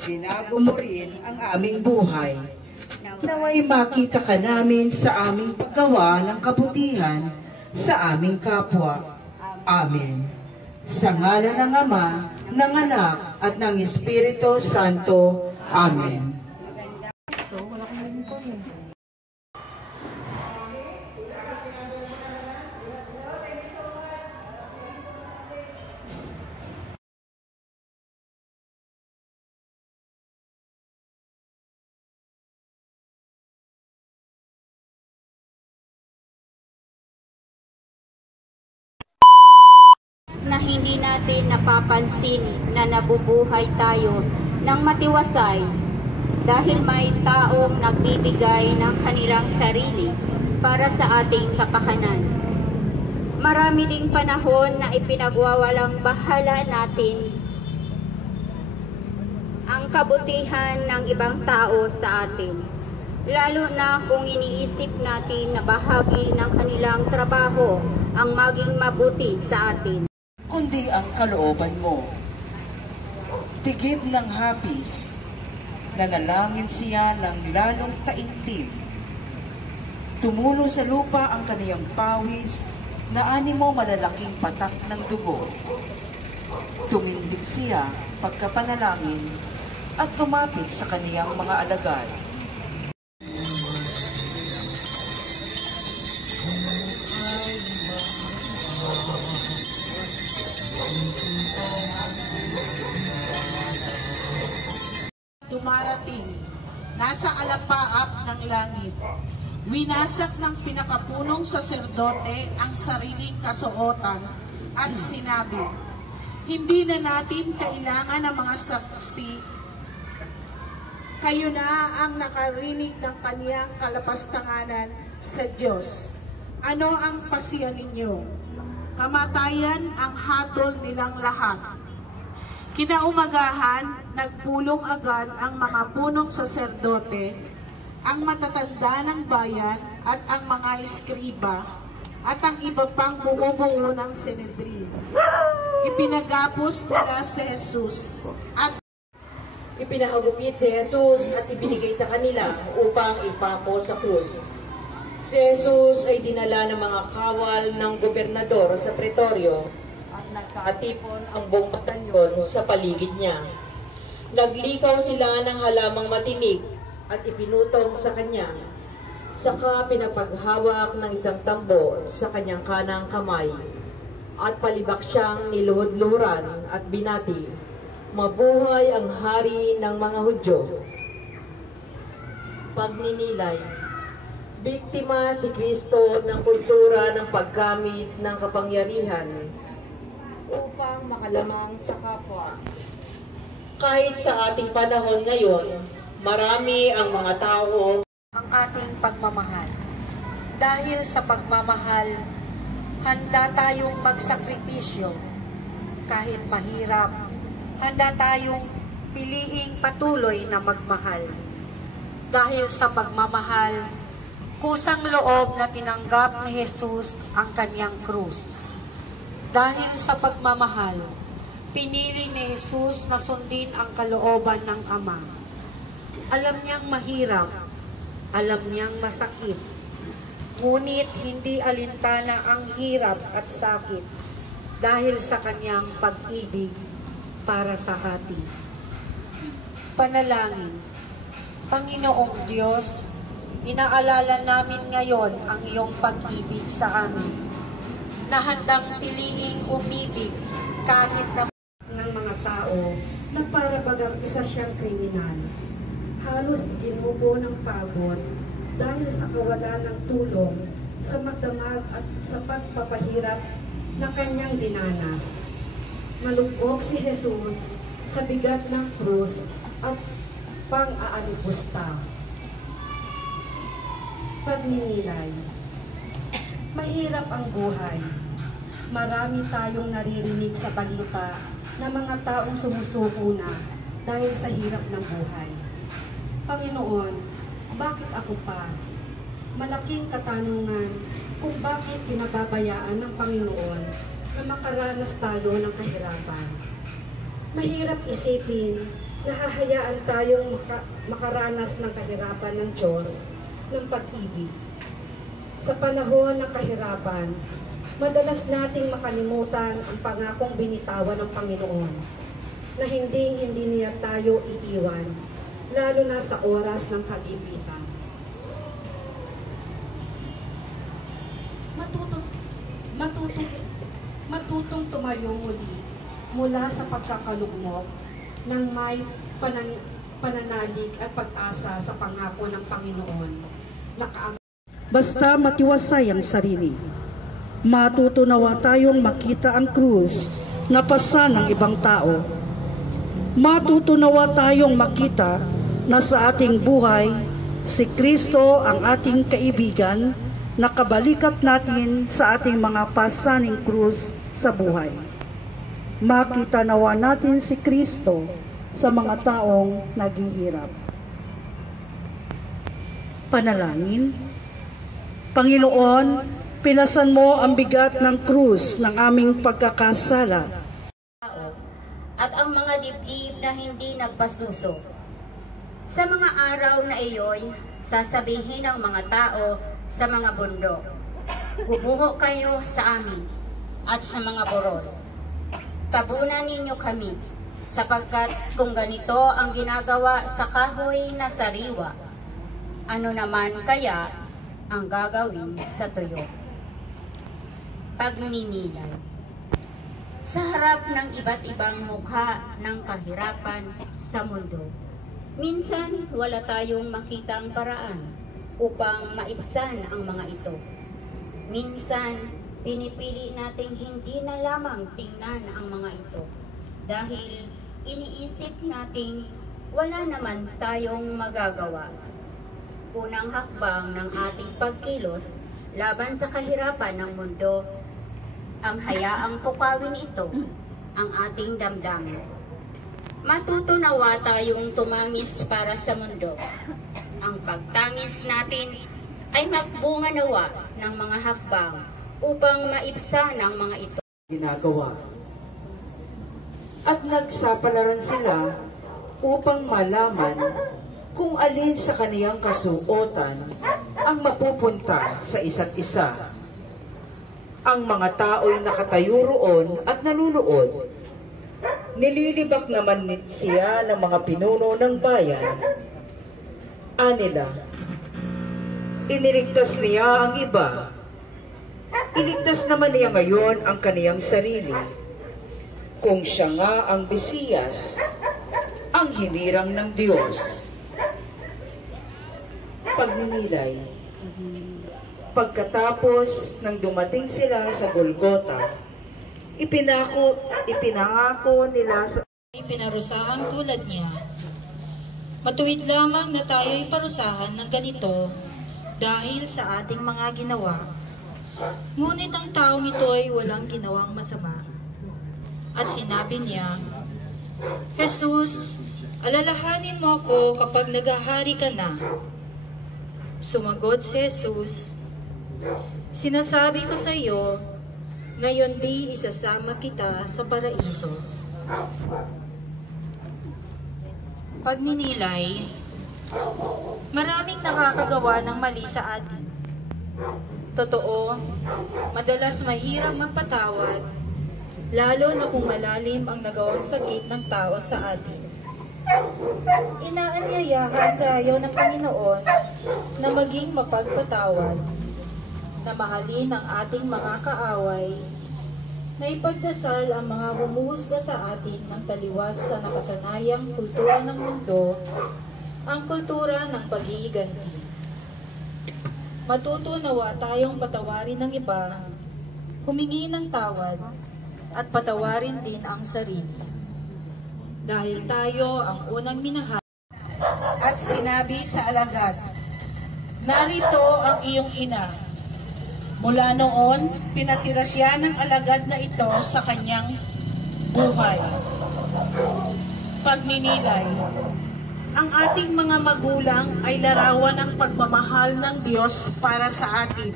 Binago mo rin ang aming buhay. Naway makita ka namin sa aming paggawa ng kabutihan sa aming kapwa. Amen. Sa ngalan ng Ama, ng Anak, at ng Espiritu Santo. Amen. Na hindi natin napapansin na nabubuhay tayo ng matiwasay dahil may taong nagbibigay ng kanilang sarili para sa ating kapakanan. Marami ding panahon na ipinagwawalang bahala natin ang kabutihan ng ibang tao sa atin, lalo na kung iniisip natin na bahagi ng kanilang trabaho ang maging mabuti sa atin. Kundi ang kalooban mo. Tigib ng hapis, nanalangin siya ng lalong taimtim. Tumulo sa lupa ang kaniyang pawis, na animo malalaking patak ng dugo. Tumindig siya pagkapanalangin at lumapit sa kaniyang mga alagad. Dumarating, nasa alapaap ng langit. Winasak ng pinakapunong saserdote ang sariling kasuotan at sinabi, hindi na natin kailangan ng mga saksi. Kayo na ang nakarinig ng kaniyang kalapastanganan sa Diyos. Ano ang pasiyan ninyo? Kamatayan ang hatol nilang lahat. Kinaumagahan, nagpulong agad ang mga punong saserdote, ang matatanda ng bayan at ang mga eskriba at ang iba pang bumubuo ng Sanhedrin. Ipinagapos nila si Jesus at ipinahagupit si Jesus at ibinigay sa kanila upang ipako sa krus. Si Jesus ay dinala ng mga kawal ng gobernador sa pretoryo at nagkatipon ang buong batalyon sa paligid niya. Naglikaw sila ng halamang matinik at ipinutong sa kanya. Saka pinapaghawak ng isang tambo sa kanyang kanang kamay at palibak siyang niluhod-luhuran at binati, "Mabuhay ang hari ng mga Hudyo." Pagninilay. Biktima si Kristo ng kultura ng paggamit ng kapangyarihan upang makalamang sa kapwa. Kahit sa ating panahon ngayon, marami ang mga tao ang ating pagmamahal. Dahil sa pagmamahal, handa tayong magsakripisyo. Kahit mahirap, handa tayong piliing patuloy na magmahal. Dahil sa pagmamahal, kusang loob na tinanggap ni Jesus ang kanyang krus. Dahil sa pagmamahal, pinili ni Jesus na sundin ang kalooban ng Ama. Alam niyang mahirap, alam niyang masakit, ngunit hindi alintana ang hirap at sakit dahil sa kanyang pag-ibig para sa atin. Panalangin. Panginoong Diyos, inaalala namin ngayon ang iyong pag-ibig sa amin, na handang piliing umibig kahit na ng mga tao na para bagang isa siyang kriminal. Halos ginubo ng pagod dahil sa kawalan ng tulong sa magdamag at sa pagpapahirap na kanyang dinanas. Malugok si Jesus sa bigat ng krus at pang-aalipusta. Pagninilay. Mahirap ang buhay. Marami tayong naririnig sa balita na mga taong sumusuko na dahil sa hirap ng buhay. Panginoon, bakit ako pa? Malaking katanungan kung bakit pinababayaan ng Panginoon na makaranas tayo ng kahirapan. Mahirap isipin Nahahayaan tayong makaranas ng kahirapan ng Diyos ng pag-ibig. Sa panahon ng kahirapan, madalas nating makalimutan ang pangakong binitawan ng Panginoon na hindi niya tayo iiwan, lalo na sa oras ng kagipitan. Matutong tumayo muli mula sa pagkakalugmok ng may pananalig at pag-asa sa pangako ng Panginoon. Basta matiwasay ang sarili. Matutunawa tayong makita ang krus na pasa ng ibang tao. Matutunawa tayong makita na sa ating buhay, si Kristo ang ating kaibigan na kabalikat natin sa ating mga pasaning krus sa buhay. Makita nawa natin si Kristo sa mga taong naghihirap. Panalangin. Panginoon, pilasan mo ang bigat ng krus ng aming pagkakasala at ang mga dibdib na hindi nagpasuso. Sa mga araw na iyon, sasabihin ng mga tao sa mga bundok, "Gumuho kayo sa amin," at sa mga burol, "Tabunan ninyo kami, sapagkat kung ganito ang ginagawa sa kahoy na sariwa, ano naman kaya ang gagawin sa tuyo?" Pagninilay. Sa harap ng iba't ibang mukha ng kahirapan sa mundo, minsan wala tayong makitang paraan upang maibsan ang mga ito. Minsan, pinipili nating hindi na lamang tingnan ang mga ito dahil iniisip nating wala naman tayong magagawa. Unang hakbang ng ating pagkilos laban sa kahirapan ng mundo, ang hayaang pukawin ito ang ating damdamin. Matutunawa tayong tumangis para sa mundo. Ang pagtangis natin ay magbunga nawa ng mga hakbang upang maibsan ang mga ito. Ginagawa. At nagsapalaran sila upang malaman kung alin sa kaniyang kasuotan ang mapupunta sa isa't isa. Ang mga tao'y nakatayo roon at nanunood. Nililibak naman siya ng mga pinuno ng bayan. Anila, iniligtas niya ang iba. Iligtas naman niya ngayon ang kaniyang sarili. Kung siya nga ang Mesiyas, ang hinirang ng Diyos. Pagninilay. Pagkatapos nang dumating sila sa Golgota, ipinangako nila sa Pinarusahang tulad niya. Matuwid lamang na tayo'y parusahan ng ganito dahil sa ating mga ginawa. Ngunit ang taong ito'y walang ginawang masama. At sinabi niya, "Jesus, alalahanin mo ako kapag naghahari ka na." Sumagot si Jesus, "Sinasabi ko sa iyo, ngayon di isasama kita sa paraiso." Pagninilay. Maraming nakakagawa ng mali sa atin. Totoo, madalas mahirap magpatawad, lalo na kung malalim ang nagawang sakit ng tao sa atin. Inaanyayahan tayo ng Panginoon na maging mapagpatawad, na mahalin ang ating mga kaaway, na ipagdasal ang mga humuhusga sa atin ng taliwas sa nakasanayang kultura ng mundo, ang kultura ng pag-iiganti. Matutunawa tayong patawarin ng iba, humingi ng tawad, at patawarin din ang sarili. Dahil tayo ang unang minahal. At sinabi sa alagad, "Narito ang iyong ina." Mula noon, pinatira siya ng alagad na ito sa kanyang buhay. Pagninilay. Ang ating mga magulang ay larawan ng pagmamahal ng Diyos para sa atin.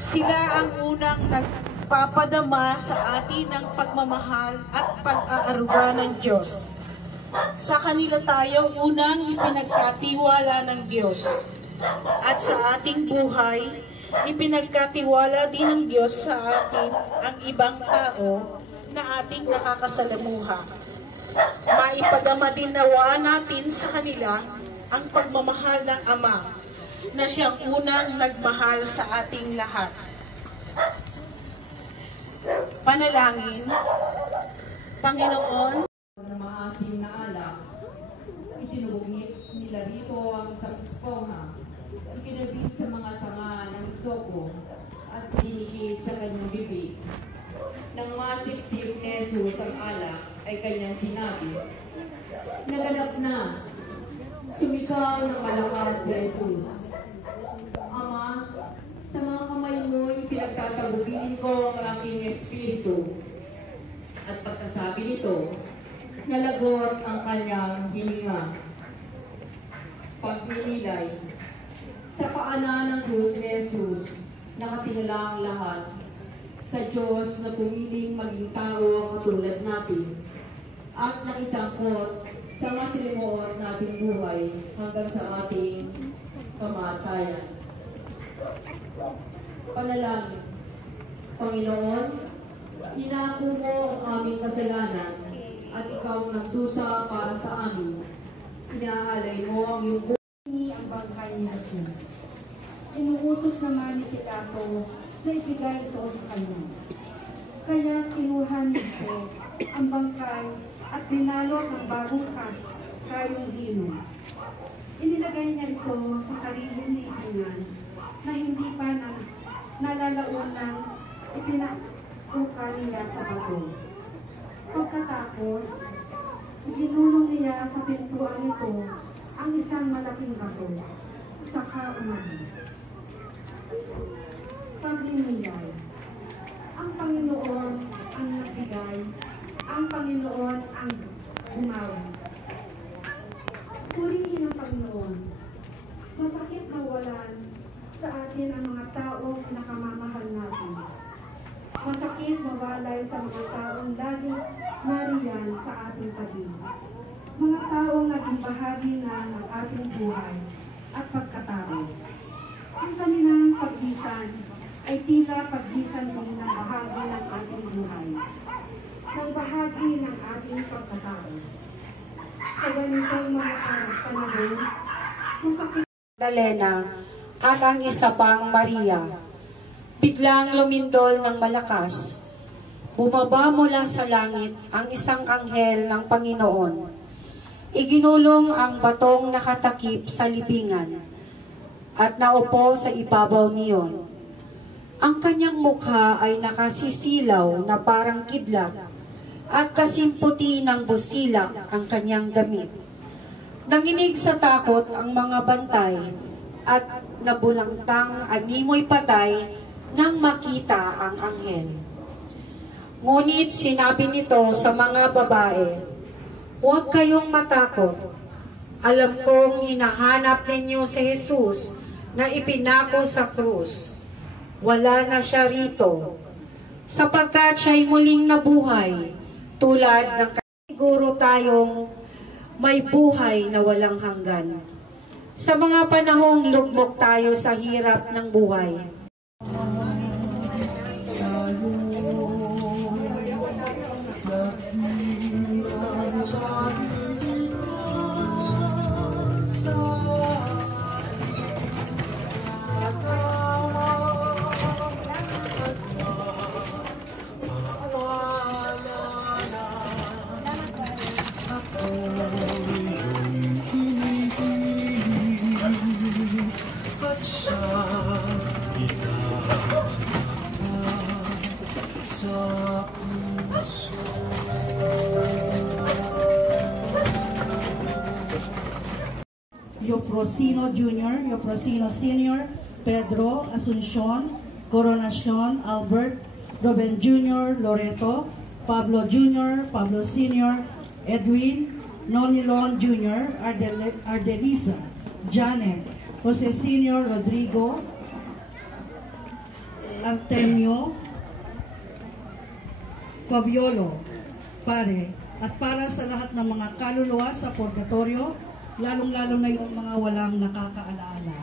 Sila ang unang nagpapadama sa atin ng pagmamahal at pag-aaruga ng Diyos. Sa kanila tayo unang ipinagkatiwala ng Diyos. At sa ating buhay, ipinagkatiwala din ng Diyos sa atin ang ibang tao na ating nakakasalamuha. Maipadama din nawa natin sa kanila ang pagmamahal ng Ama na siyang unang nagmahal sa ating lahat. Panalangin. Panginoon, ng maasim na alak, itinugit nila rito ang isang esponha, ikinabit sa mga sanga ng soko at dinikit sa kanyang bibig. Nang masiksik ni Jesus ang alak, ay kanyang sinabi, "Naganap na." Sumikaw ng malakas si Jesus, "Ama, sa mga kamay mo ipinagtatagubilin ko ang aking espiritu." At pagkasabi nito, nalagot ang kanyang hininga. Pagninilay, sa paanan ng krus ni Jesus, nakatinala ang lahat sa Diyos na pumiling maging tao katulad natin at nakisangkot sa masilimuot nating buhay hanggang sa ating kamatayan. Panalangin. Panginoon, hinako mo ang aming kasalanan at ikaw ang nagdusa para sa amin. Inaalay mo ang iyong buhay ang bangkay ni Jesus. Inuutos naman ni Pilato na ibigay ito sa kanya. Kaya kinuha ni Jose ang bangkay at binalot ng bagong kayong hino. Inilagay niya ito sa sariling lihingan na hindi pa nalalaunan ipinatukan niya sa bato. Pagkatapos, ginulong niya sa pintuan nito ang isang malaking bato, saka umalis. Pagninilay. Ang Panginoon ang nagbigay, ang Panginoon ang bumawi. Purihin ang Panginoon. Masakit mawalan sa atin ang mga taong nakamamahal natin. Masakit mawalay sa mga taong laging nariyan sa ating tabi. Mga taong naging bahagi na ng ating buhay at pagkatao. Ang kanilang pagdisan ay tila pagdisan din ng bahagi ng ating buhay, ng bahagi ng ating pagkatao. Sa ganitong mga panahon, masakit Magdalena at ang isa pang Maria. Biglang lumindol ng malakas. Bumaba mula sa langit ang isang anghel ng Panginoon. Iginulong ang batong nakatakip sa libingan at naupo sa ibabaw niyon. Ang kanyang mukha ay nakasisilaw na parang kidlat at kasimputi ng busilak ang kanyang damit. Nanginig sa takot ang mga bantay at nabulangtang animoy patay nang makita ang anghel. Ngunit sinabi nito sa mga babae, "Huwag kayong matakot. Alam kong hinahanap ninyo si Jesus na ipinako sa krus. Wala na siya rito, sapagkat siya'y muling nabuhay, tulad ng siguro tayong may buhay na walang hanggan. Sa mga panahong lugmok tayo sa hirap ng buhay, Eufrosino Jr., Eufrosino Sr., Pedro, Asuncion, Coronacion, Albert, Ruben Jr., Loreto, Pablo Jr., Pablo Sr., Edwin, Nonilon Jr., Ardelisa, Janet, Jose Sr., Rodrigo, Artemio, Fabiolo, Pare, at para sa lahat ng mga kaluluwa sa purgatorio, lalong-lalo na yung mga walang nakakaalaala.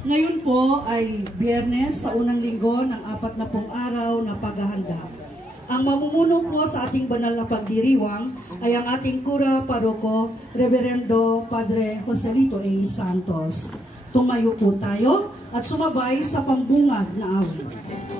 Ngayon po ay Biyernes sa unang linggo ng 40 araw na paghahanda. Ang mamumuno po sa ating banal na pagdiriwang ay ang ating kura paroko, Reverendo Padre Joselito A. Santos. Tumayo po tayo at sumabay sa pambungad na awit.